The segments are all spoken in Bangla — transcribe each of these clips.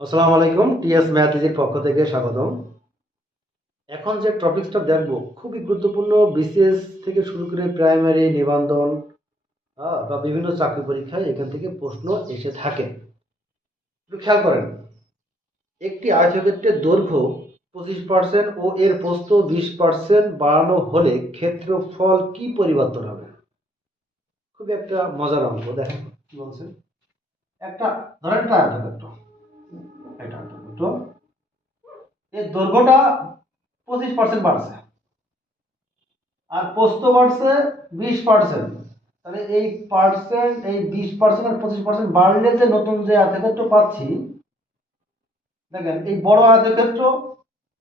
আসসালামু আলাইকুম, টিএস ম্যাথিজের পক্ষ থেকে স্বাগতম। এখন যে টপিকসটা দেখব, খুবই গুরুত্বপূর্ণ বিসিএস থেকে শুরু করে প্রাইমারি, নিবন্ধন বা বিভিন্ন চাকরি পরীক্ষায় এখান থেকে প্রশ্ন এসে থাকে। খেয়াল করেন, একটি আয়তক্ষেত্রের দৈর্ঘ্য পঁচিশ পার্সেন্ট ও এর প্রস্থ বিশ পার্সেন্ট বাড়ানো হলে ক্ষেত্রফল কি পরিবর্তন হবে? খুবই একটা মজার অঙ্ক, দেখেন কি বলছেন। একটা, ধরেন একটা আয়তক্ষেত্র এটা আয়তক্ষেত্র এর দৈর্ঘ্যটা পঁচিশ পার্সেন্ট বাড়ছে। আর পোস্ত বাড়ছে বিশ পার্সেন্ট তাহলে এই পার্সেন্ট এই বিশ পার্সেন্ট আর পঁচিশ পার্সেন্ট বাড়লে যে নতুন যে আয়তক্ষেত্র পাচ্ছি, দেখেন, এই বড় আয়তক্ষেত্র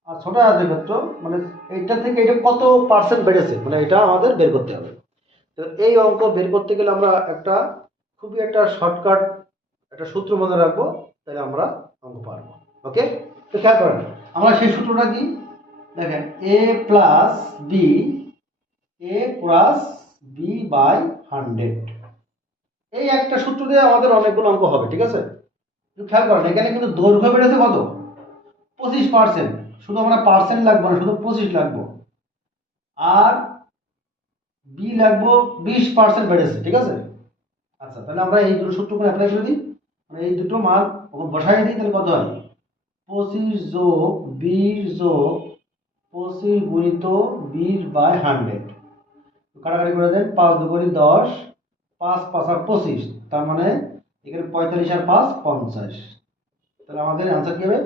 আর ছোট আয়তক্ষেত্র মানে এইটা থেকে এটা কত পার্সেন্ট বেড়েছে? মানে এটা আমাদের বের করতে হবে। তো এই অঙ্ক বের করতে গেলে আমরা একটা খুবই একটা শর্টকাট একটা সূত্র মনে রাখব। তাহলে আমরা অঙ্ক পারব। ওকে তো খেয়াল করেন, আমরা সেই সূত্রটা কি? দেখেন A plus B A plus B by hundred এই একটা সূত্র দিয়ে আমাদের অনেকগুলো অঙ্ক হবে, ঠিক আছে? খেয়াল করেন, এখানে কিন্তু দৈর্ঘ্য বেড়েছে কত? পঁচিশ পার্সেন্ট শুধু আমরা পার্সেন্ট লাগবো না, শুধু পঁচিশ লাগবো। আর বি লাগবো, বিশ পার্সেন্ট বেড়েছে, ঠিক আছে? আচ্ছা তাহলে আমরা এই দুটো সূত্র করে অ্যাপ্লাই করে দিই। মানে এই দুটো মান ওখানে বসাই দিই, তাহলে কত হয়? পঁচিশ যোগ বিশ যোগ পঁচিশ গুণিত বিশ বাই হান্ড্রেড। কাটাকাটি করে দেন, পাঁচ দু করি দশ, পাঁচ পাঁচ আর পঁচিশ, তার মানে এখানে পঁয়তাল্লিশ আর পাঁচ, পঞ্চাশ। তাহলে আমাদের অ্যান্সার কি হবে?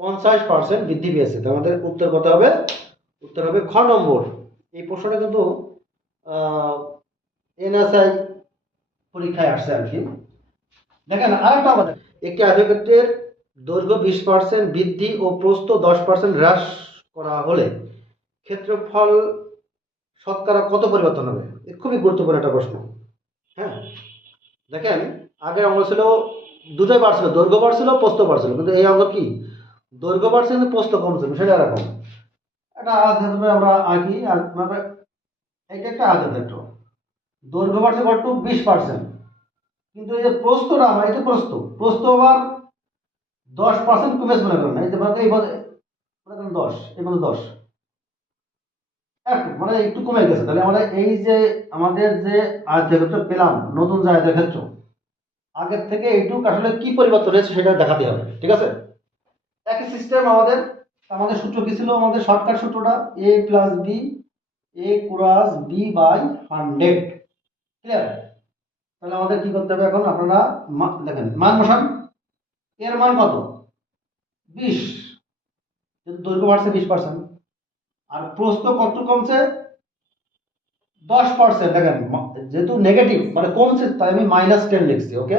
পঞ্চাশ পার্সেন্ট বৃদ্ধি পেয়েছে। তাহলে আমাদের উত্তর কত হবে? উত্তর হবে খ নম্বর। এই প্রশ্নটা কিন্তু এনএসআই পরীক্ষায় আসছে আর কি। দেখেন, আরেকটা আমাদের একটি আয়তক্ষেত্রের দৈর্ঘ্য বিশ পার্সেন্ট বৃদ্ধি ও প্রস্থ দশ পার্সেন্ট হ্রাস করা হলে ক্ষেত্রফল শতকরা কত পরিবর্তন হবে? খুবই গুরুত্বপূর্ণ একটা প্রশ্ন। হ্যাঁ? দেখেন আগে অঙ্ক ছিল দুটোই বাড়ছিল দৈর্ঘ্য বাড়ছিল প্রস্থ বাড়ছিল কিন্তু এই অঙ্ক কি? দৈর্ঘ্য বাড়ছে কিন্তু প্রস্থ কমছে সেটা এরকম। একটা আয়তক্ষেত্র আমরা আঁকি, আর মানে এইটা একটা আয়তক্ষেত্র দৈর্ঘ্য বাড়ছে কত বিশ পার্সেন্ট কিন্তু এই যে প্রস্তটা আমার এটা প্রস্ত প্রস্ত আবার দশ পার্সেন্ট কমেছে মনে করেন, এই যে মানে এই মনে করেন দশ, এই মধ্যে দশ। একটু মানে একটু কমে গেছে, তাহলে আমরা এই যে আমাদের যে আয়তক্ষেত্র পেলাম, নতুন যে আয়তক্ষেত্র আগের থেকে এইটুক আসলে কি পরিবর্তন হয়েছে সেটা দেখাতে হবে, ঠিক আছে? একই সিস্টেম আমাদের আমাদের সূত্র কি ছিল? আমাদের শর্টকাট সূত্রটা A plus B A cross B by hundred clear তাহলে আমাদের কি করতে হবে এখন? আপনারা দেখেন, মান বসান। এর মান কত? বিশ। দৈর্ঘ্য বাড়ছে, বিশ পার্সেন্ট আর প্রস্থ কত কমছে? দশ পার্সেন্ট দেখেন যেহেতু নেগেটিভ মানে কমছে, তাই আমি মাইনাস টেন লিখছি ওকে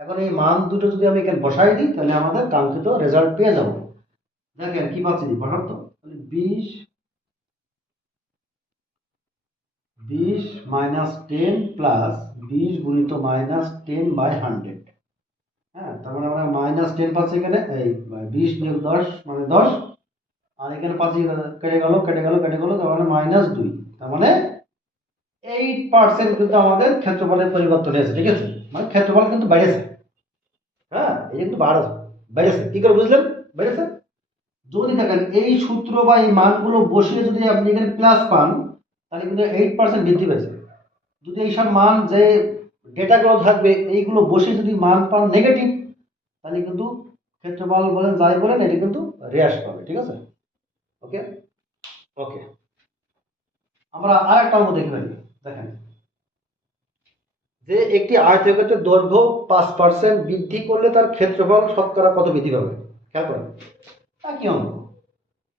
এখন এই মান দুটো যদি আমি এখানে বসাই দিই, তাহলে আমাদের কাঙ্ক্ষিত রেজাল্ট পেয়ে যাব। দেখেন, কি পাচ্ছি বসান তো। বিশ বিশ মাইনাস টেন প্লাস বিশ গুণিত মাইনাস টেন বাই হান্ড্রেড। হ্যাঁ তার মানে আমরা মাইনাস টেন পাচ্ছি এখানে, এই বিশ বিয়োগ দশ মানে দশ, আর এখানে পাচ্ছি কেটে গেল কেটে গেল কেটে গেল, তার মানে মাইনাস দুই। তার মানে এইট পার্সেন্ট কিন্তু আমাদের ক্ষেত্রফলের পরিবর্তন হয়েছে, ঠিক আছে? মানে ক্ষেত্রফল কিন্তু বেড়েছে। হ্যাঁ এই কিন্তু বাড়ে বেড়েছে। কি করে বুঝলেন? বেড়েছে। যদি দেখেন, এই সূত্র বা এই মানগুলো বসিয়ে যদি আপনি এখানে প্লাস পান, তাহলে কিন্তু এইট পার্সেন্ট বৃদ্ধি পেয়েছে। যদি এইসব মান যে ডেটাগুলো থাকবে, এইগুলো বসে যদি মান পান নেগেটিভ তাহলে কিন্তু ক্ষেত্রফল বলেন, যাই বলেন, এটি কিন্তু হ্রাস পাবে, ঠিক আছে? ওকে ওকে আমরা আর একটা অঙ্ক দেখে ফেলি, দেখেন। যে একটি আয়তক্ষেত্রের দৈর্ঘ্য পাঁচ পার্সেন্ট বৃদ্ধি করলে তার ক্ষেত্রফল শতকরা কত বৃদ্ধি পাবে? খেয়াল করেন। কি অঙ্ক।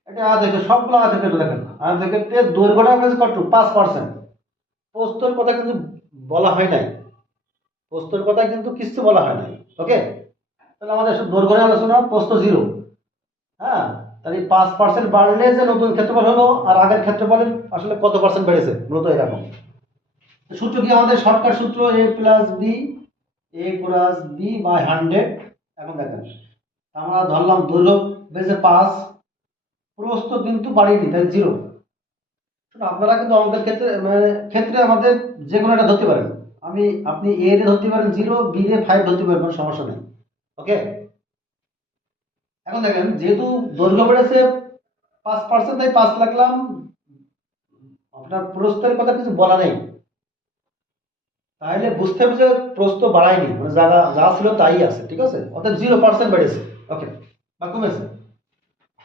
এটা আয়তক্ষেত্র, সবগুলো আয়তক্ষেত্র দেখেন আয়তক্ষেত্রের দৈর্ঘ্যটা কত পাঁচ পার্সেন্ট প্রস্তর কথা কিন্তু বলা হয় নাই। প্রস্তর কথা কিন্তু কিছু বলা হয় নাই। ওকে তাহলে আমাদের নিয়ে আলোচনা প্রস্ত জিরো হ্যাঁ? তাহলে পাঁচ পার্সেন্ট বাড়লে যে নতুন ক্ষেত্রফল হলো আর আগের ক্ষেত্রফলের আসলে কত পার্সেন্ট বেড়েছে? মূলত এরকম সূত্র কি আমাদের শর্টকাট সূত্র? A plus B A plus B by hundred এখন দেখেন, আমরা ধরলাম দৈর্ঘ্য বেড়েছে পাঁচ। প্রস্থ কিন্তু বাড়িনি, তাই জিরো আপনারা কিন্তু অঙ্কের ক্ষেত্রে মানে ক্ষেত্রে আমাদের যে কোনো একটা ধরতে পারেন। আমি, আপনি এ রে ধরতে পারেন জিরো বি রে ফাইভ ধরতে পারেন, কোনো সমস্যা নেই। ওকে এখন দেখেন, যেহেতু দৈর্ঘ্য বেড়েছে পাঁচ পার্সেন্ট তাই পাঁচ লাগলাম। আপনার প্রস্তের কথা কিছু বলা নেই। তাহলে বুঝতে হবে যে প্রস্ত বাড়ায়নি মানে জায়গা যা ছিল তাই আছে, ঠিক আছে? অর্থাৎ জিরো পার্সেন্ট বেড়েছে। ওকে বা কমেছে।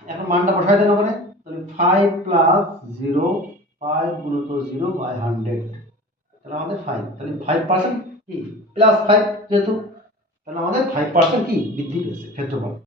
এখন মানটা বসাই দেন ওখানে। তাহলে ফাইভ প্লাস জিরো ফাইভ গুণিত জিরো বাই হান্ড্রেড তাহলে আমাদের ফাইভ তাহলে ফাইভ পার্সেন্ট কি? প্লাস ফাইভ যেহেতু, তাহলে আমাদের ফাইভ পার্সেন্ট কি? বৃদ্ধি পেয়েছে ক্ষেত্রফল।